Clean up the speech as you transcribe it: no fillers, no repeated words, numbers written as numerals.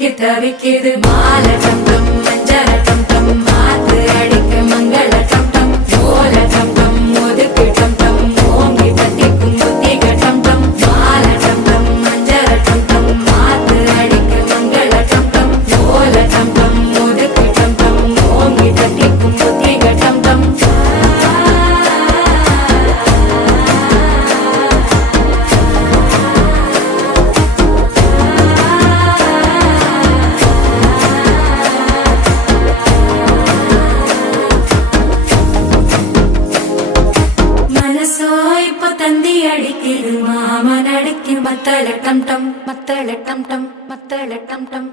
தவிக்கு தவிக்குது மாலை டம் டம் மஞ்சள டம் டம் மாத்து அடிக்க மங்கள டம் டம் ஓல டம் டம் ஒதுக்கு டம் டம் ஓங்கி தட்டிக்கும் புத்திக டம் டம் மாலை டம் டம் மஞ்சள டம் டம் மாத்து அடிக்க மங்கள டம் டம் ஓல டம் டம் ஒதுக்கு டம் டம் ஓங்கி தட்டிக்கும் புத்திக டம் டம் தந்தி அடிக்குது மாமன் அடிக்கு மத்தள டம் டம் மத்தள டம் டம் மத்தள டம் டம்